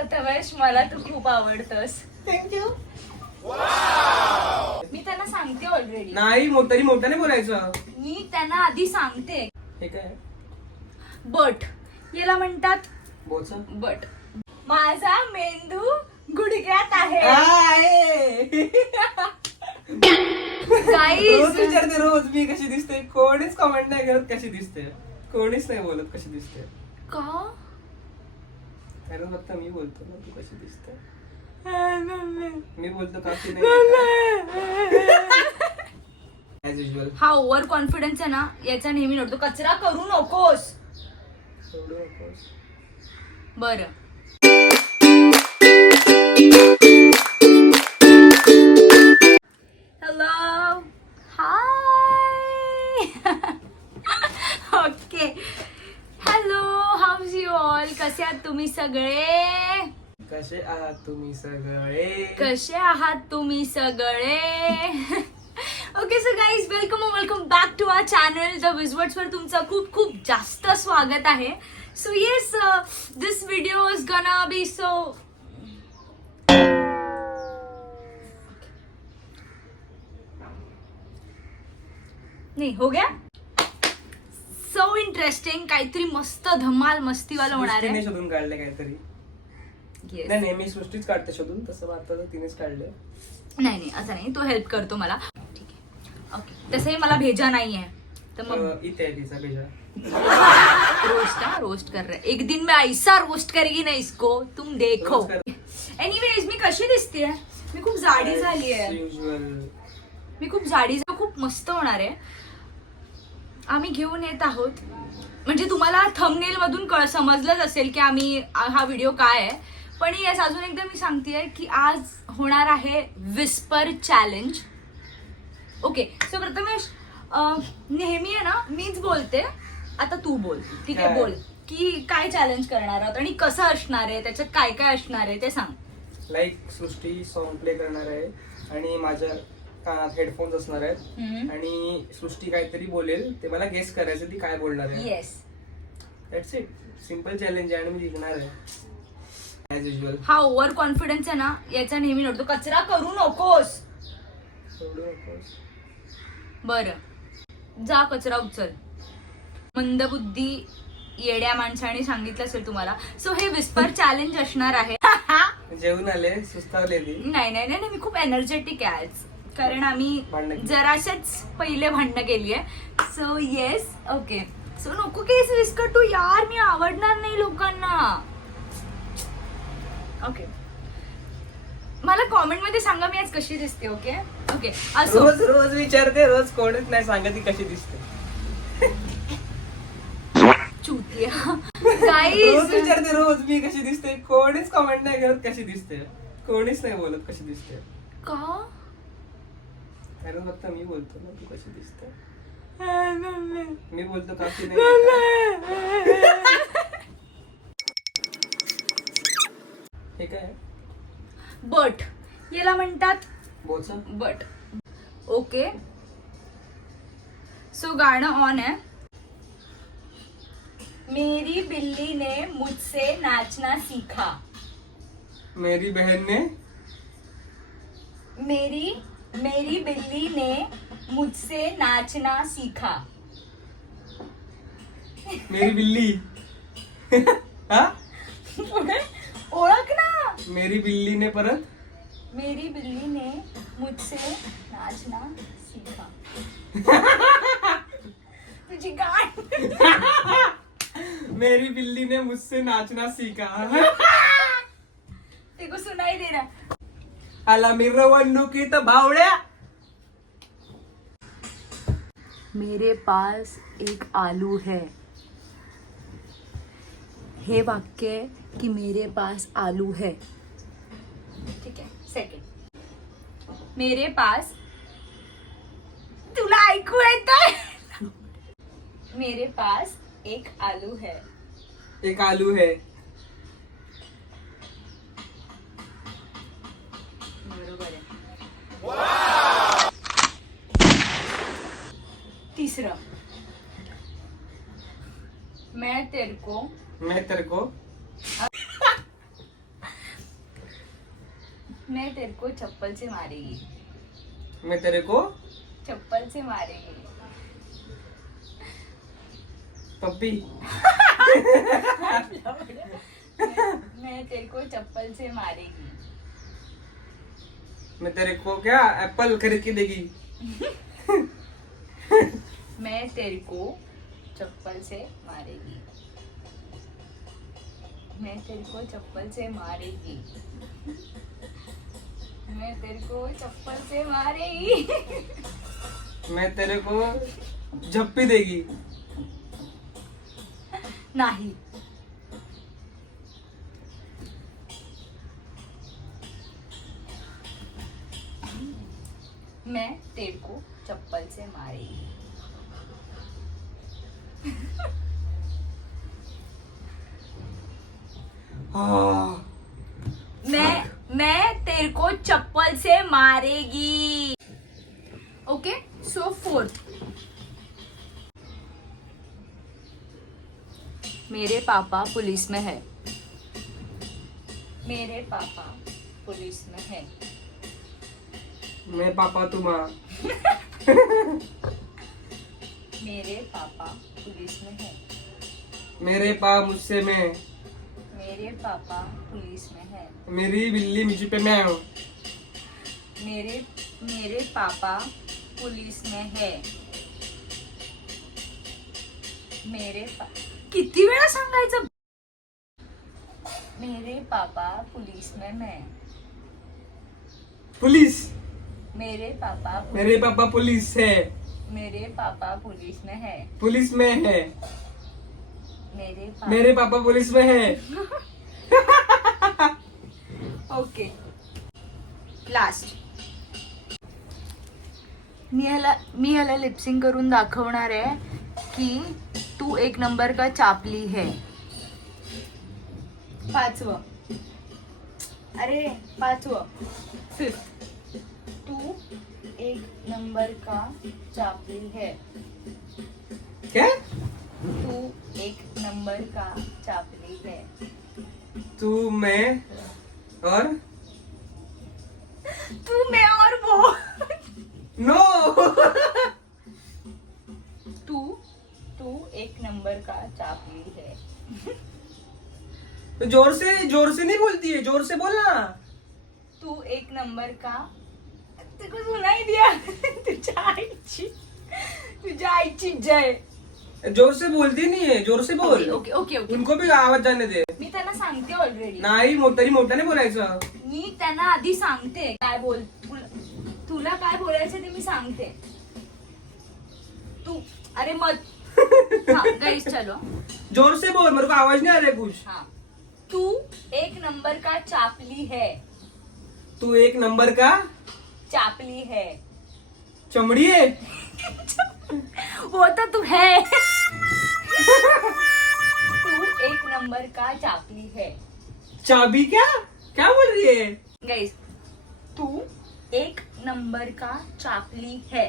प्रथमेश, मला तू खूप आवडतस. थँक्यू. मी त्यांना सांगते ऑलरेडी. नाही तरी मोठ्याने बोलायचं. मी त्यांना आधी सांगते. हे काय बट याला म्हणतात बोच बट. माझा मेंदू गुडघ्यात आहे. रोज विचारते रोज मी कशी दिसते. कोणीच कमेंट नाही करत कशी दिसते. कोणीच नाही बोलत कशी दिसते. का? कारण फक्त मी बोलतो ना तू कशी दिसते. मी बोलतो का की नाही. As usual. हा ओव्हर कॉन्फिडन्स आहे ना, याचा नेहमी नडतो. कचरा करू नकोस. बर. Hello, high. Okay, hello, house you all. कसे आहात तुम्ही सगळे? कसे आहात तुम्ही सगळे? कसे आहात तुम्ही सगळे? Okay so guys, welcome back to our channel the Wizwords वर तुमचं खूप खूप जास्त स्वागत आहे. So yes, this video is gonna be so नाही हो गया सो इंटरेस्टिंग. काहीतरी मस्त धमाल मस्तीवाला होणार आहे. शोधून काढले काहीतरी. Yes. नाही नेहमी सृष्टीच काढते शोधून. तसं आता तिनेच काढले. नाही असं नाही, तो हेल्प करतो मला. ठीक आहे, ओके. तसंही मला भेजा नाहीये तर मग इथे आहे तिचा भेजा. रोस्ट कर रहे. एक दिन मैं ऐसा रोस्ट करेगी ना इसको, तुम देखो. एनीवेज, मी कशी दिसते? मी खूप जाडी झाली आहे. मी खूप जाडी, खूप मस्त होणार आहे. आम्ही घेऊन येत आहोत, म्हणजे तुम्हाला थंबनेल मधून समजलंच असेल की आम्ही हा व्हिडिओ काय आहे. पण येस, अजून एकदा मी सांगतेय की आज होणार आहे whisper challenge. Okay, so Prathamesh, नेहमी आहे ना मीच बोलते, आता तू बोल. ठीक आहे, बोल की काय चॅलेंज करणार आहोत आणि कसं असणार आहे, त्याच्यात काय काय असणार आहे ते सांग. लाईक सृष्टी सॉन्ग प्ले करणार आहे आणि माझ्या कानात हेडफोन्स असणार आहेत आणि सृष्टी काहीतरी बोलेल, ते मला गेस करायचं ती काय बोलणार आहे. Yes, that's it. Simple challenge आहे आणि मी जिंकणार आहे ऍज युजल. हा ओव्हर कॉन्फिडन्स आहे ना, याचा नेहमी नडतो. कचरा करू नकोस. बर, जा कचरा उचल. मंदबुद्धी येड्या माणसाने सांगितलं असेल तुम्हाला. सो हे विस्पर चॅलेंज असणार आहे. जेवून आले, सुस्तावले ती. नाही, मी खूप एनर्जेटिक आहे आज, कारण आम्ही जराशाच पहिले भांडणं केली आहे. So yes, okay. सो नको केस विस्कर तू यार, मी आवडणार नाही लोकांना. ओके, मला कॉमेंट मध्ये सांगा मी आज कशी दिसते. Okay okay. रोज रोज विचारते, रोज कोणीच नाही सांगत ती कशी दिसते. चुतिया. रोज विचारते रोज मी कशी दिसते. कोणीच कमेंट नाही करत कशी दिसते. कोणीच नाही बोलत कशी दिसते. का? कारण फक्त मी बोलतो ना तू कशी दिसते. मी बोलतो का की नाही. हे काय बट याला म्हणतात बोच बट. ओके, सो गाणं ऑन आहे. मेरी बिल्ली ने मुझसे नाचना सीखा. मेरी बहन ने मेरी बिल्ली ने मुझसे नाचना सीखा. मेरी बिल्ली. हा, ओळख ना. मेरी बिल्ली ने परत. मेरी बिल्ली ने मुझसे नाचना सीखा. तुझी गाठ. मेरी बिल्ली ने मुझसे नाचना सीखा. तेको सुनाई दे रहा. आला मिरवणुकीत भावड्या. मेरे पास एक आलू है. हे वाक्य कि मेरे पास आलू है. ठीक है, सेकंड. मेरे पास, तुला ऐकू येतंय? मेरे पास एक आलू है. एक आलू है. बरोबर आहे. तीसरा, मैं तेरे को मैं तेरे को चप्पल से मारेगी. मैं तेरे को चप्पल से मारेगी. पप्पी. मैं तेरे को चप्पल से मारेगी. मैं तेरे को क्या एप्पल खरीद के देगी. मैं तेरे को चप्पल से मारेगी. मैं तेरे को चप्पल से मारेगी. मैं तेरे को चप्पल से मारेगी. मैं तेरे को झप्पी देगी. नाही. मैं तेरे को चप्पल से मारेगी. हाँ. मैं तेरे को चप्पल से मारेगी. Okay so fourth. मेरे पापा पुलिस में है. मेरे पापा पुलिस में है. मैं पापा तू माँ. मेरे पापा पुलिस में है. मेरे पा मुझसे मैं. मेरे पापा पुलिस में है. मेरी बिल्ली मुझ पे मैं हूँ. मेरे पापा पुलिस में है. किती वेळा सांगायचं. मेरे पापा पुलिस में मैं. पुलिस. मेरे पापा पुलिस है. मेरे पापा पुलिस में है. पुलिस में है. मेरे मेरे पापा पुलिस में है. Okay last. मी ह्याला लिपसिंग करून दाखवणार आहे की तू एक नंबर का चापली है. 5th. अरे 5th. 5th. तू एक नंबर का चापली है. क्या. तू एक नंबर का चापली है. तू मैं और तू मैं और वो. नो. तू एक नंबर का चापली है. जोर से नहीं बोलती है. जोर से बोलना. तू एक नंबर का. तेरे को सुनाई दिया. तुझ्या आईची जय. जोर से बोलती नहीं है. जोर से बोल. Okay okay okay. उनको भी आवाज जाने दे. मी त्यांना सांगते ऑलरेडी. नाही तरी मोठ्याने बोलायचं. मी त्यांना आधी सांगते काय बोल. तुला काय बोलायचं ते मी सांगते. तू अरे मत. हाँ गाइस चलो. जोर से बोल. मेरे को आवाज नहीं आ रहा है कुछ. हाँ. तू एक नंबर का चापली है. तू एक नंबर का चापली है. चमड़ी है. वो तो तू है. तू एक नंबर का चापली है. चाबी. क्या बोल रही है. गाइस तू एक नंबर का चापली है.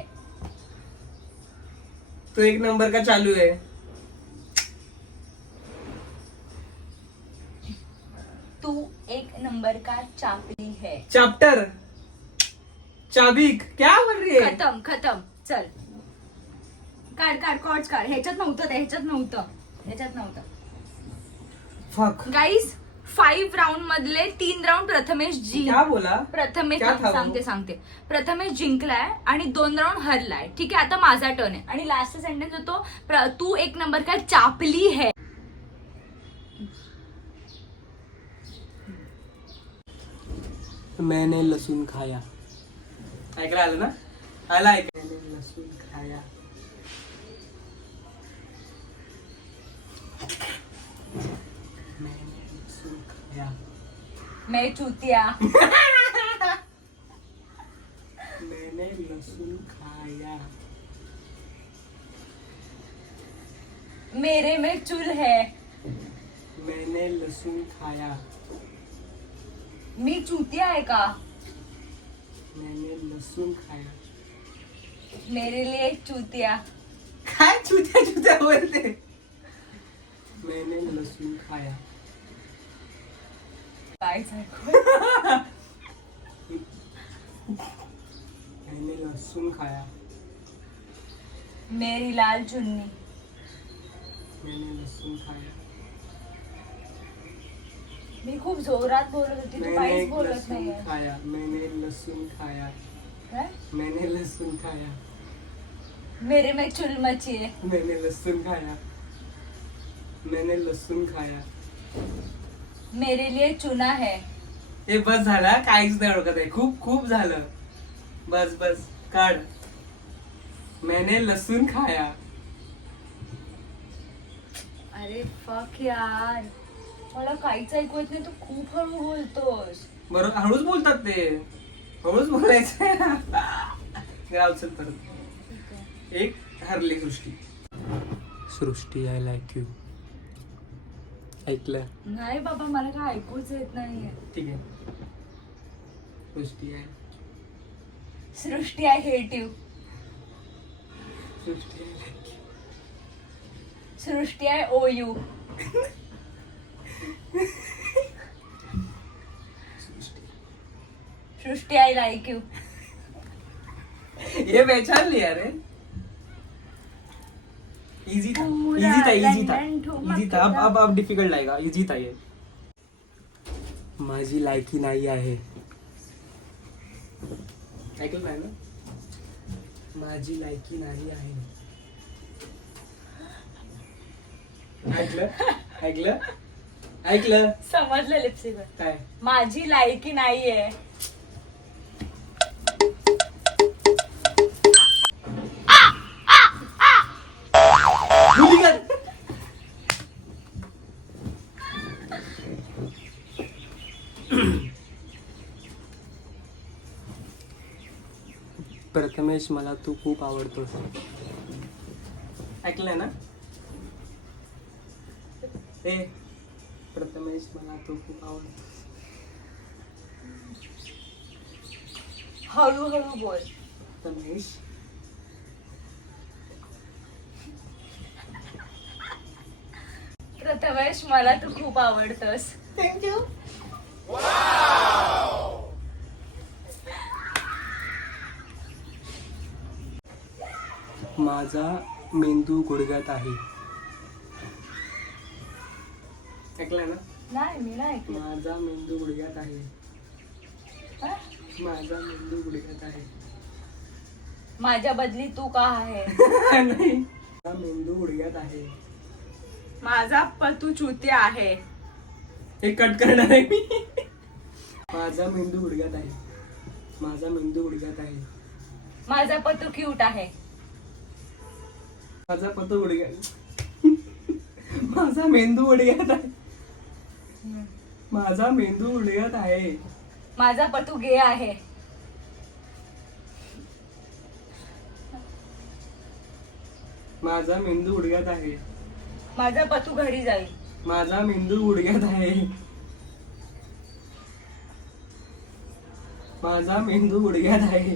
तो एक नंबर का चालू है. तू एक नंबर का चापली है. चैप्टर. चाबी. क्या बोल रही है. खतम चल. काढ कॉर्ड्स काढ. ह्याच्यात नव्हतं. फक. गाईज 5 राऊंड मधले 3 राऊंड प्रथमेश क्या बोला. प्रथमेश क्या था वो? सांगते. प्रथमेश जिंकलाय आणि 2 राऊंड हरलाय. ठीक आहे आता माझा टर्न आहे आणि लास्ट सेंटेन्स होतो तू एक नंबर का चापली है. मैंने लहसुन खाया. ऐकलं आलं ना. आला मैंने लहसुन खाया. मैंने लहसुन खाया. मैं चूतिया. मैंने लहसुन खाया. मेरे में चूल है. मैंने लहसुन खाया. मी चूतिया आहे का. मैंने लहसुन खाया. मेरे लिए चूतिया. काय चुत्या बोलते. मैंने लहसुन खाया. काय झालं? मैंने लहसुन खाया. मेरी लाल चुन्नी. मैंने लहसुन खाया. मी खूप जोरात बोलत होती, तू मैंने काहीच एक बोलत लहसुन नाहीये. खाया. मैंने लहसुन खाया. काय? मैंने लहसुन खाया. मेरे में चुल मची है. मैंने लहसुन खाया. मैंने लहसुन खाया. मेरे लिए चुना है. हे बस झाला, काहीच नाही ओळखत आहे. खूप खूप झालं. बस बस काढ. मैंने लहसुन खाया. अरे फक यार, मला काहीच ऐकू येत नाही, तू खूप हळू बोलतोस. बरोबर, हळूच बोलतात ते. हळूच बोलायचं. गाव चल परत. ठीक आहे. एक हरली सृष्टी. सृष्टी आय लाईक यू. ऐकलं? नाही बाबा, मला काय ऐकूच येत नाहीये. ठीक आहे. Srishti I. Srishti I hate you. Srishti I like you. Srishti I owe you. Srishti I like you. ये पहचान लिया रे. इजी था, इजी था, इजी था, इजी था. अब डिफिकल्ट आएगा. इजी था ये. माझी लायकी नाही आहे. ऐकलं नाही ना? माझी लायकी नाही आहे. ऐकलं? ऐकलं? ऐकलं? समजलं लिप्सिकर. काय? माझी लायकी नाहीये. प्रथमेश, मला तू खूप आवडतोस. ऐकलंय ना? ए प्रथमेश, मला तू खूप आवडतोस. हळूहळू बोल. प्रथमेश, प्रथमेश, मला तू खूप आवडतोस. थँक्यू. माझा मेंदू गुडघ्यात आहे. ऐकलं ना? नाही, मी नाही ऐकलं. माझा मेंदू गुडघ्यात आहे. हा? माझा मेंदू गुडघ्यात आहे. माझ्या बदली तू का आहे? नाही, माझा मेंदू गुडघ्यात आहे. माझा पतू चुत्या आहे. हे कट करणार आहे मी. माझा मेंदू गुडघ्यात आहे. माझा मेंदू गुडघ्यात आहे. माझा पतू क्यूट आहे. माझा पतू गुडघ्यात. माझा मेंदू गुडघ्यात आहे. माझा मेंदू गुडघ्यात आहे. माझा पतू गे आहे. माझा मेंदू गुडघ्यात आहे. माझा पतू घरी जाईल. माझा मेंदू गुडघ्यात आहे. माझा मेंदू गुडघ्यात आहे.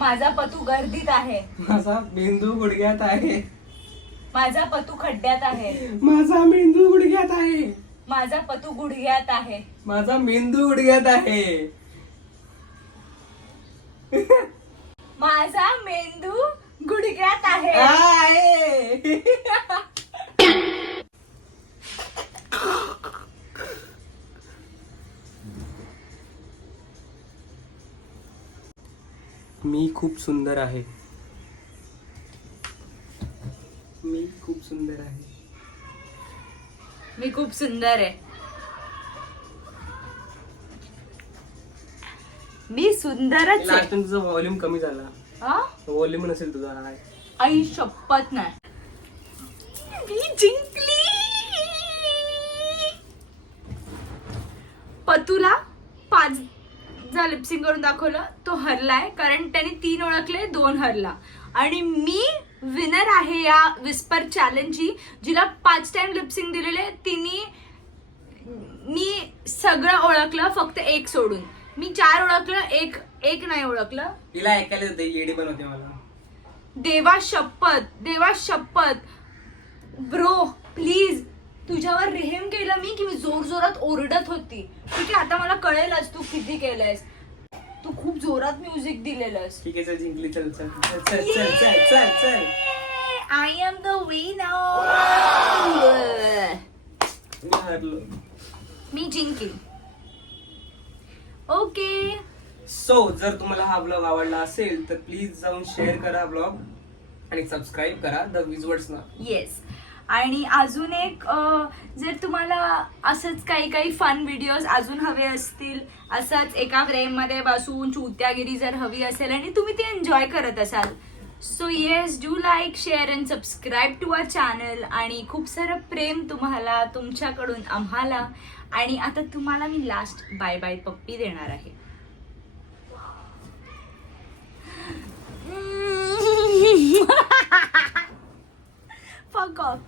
माझा पतू गर्दीत आहे. माझा मेंदू गुडघ्यात आहे. माझा पतू खड्ड्यात आहे. माझा मेंदू गुडघ्यात आहे. माझा पतू गुडघ्यात आहे. माझा मेंदू गुडघ्यात आहे. माझा मेंदू गुडघ्यात आहे. आहे. मी खूप सुंदर आहे. मी खूप सुंदर आहे. मी खूप सुंदर आहे. मी सुंदरच लास्ट आहे. टाइम तुझा व्हॉल्यूम कमी झाला. हा? व्हॉल्यूम नसेल तुझा. आई शपथ नाही. मी जिंकली. पतूला 5 लिपसिंग करून दाखवलं, तो हरलाय कारण त्याने 3 ओळखले, 2 हरला. आणि मी विनर आहे या विस्पर चॅलेंजची, जिला 5 टाइम लिपसिंग दिलेले. तिने मी सगळं ओळखलं फक्त 1 सोडून. मी 4 ओळखलं, एक नाही ओळखलं. तिला ऐकायला येते, येडी बनवते मला. देवा शपथ ब्रो प्लीज, तुझ्यावर रेहेम केलं मी की मी जोर जोरात ओरडत होती. ठीक आहे, आता मला कळेलच तू किती केलंयस. तू खूप जोरात म्युझिक दिलेलंस. ठीक आहे चल जिंकली चल चल चल चल चल चल चल चल आय एम द विनर. मी हरलो. मी जिंकली. ओके. सो जर तुम्हाला हा ब्लॉग आवडला असेल तर प्लीज जाऊन शेअर करा ब्लॉग आणि सबस्क्राईब करा द विजवर्ड्स ना. येस. आणि अजून एक जर तुम्हाला असंच काही काही फन व्हिडिओज अजून हवे असतील, असंच एका फ्रेममध्ये बसून चुत्यागिरी जर हवी असेल आणि तुम्ही ते एन्जॉय करत असाल, so yes do like share and subscribe to our channel. आणि खूप सारं प्रेम तुम्हाला तुमच्याकडून आम्हाला. आणि आता तुम्हाला मी लास्ट बाय बाय पप्पी देणार आहे. Fuck off.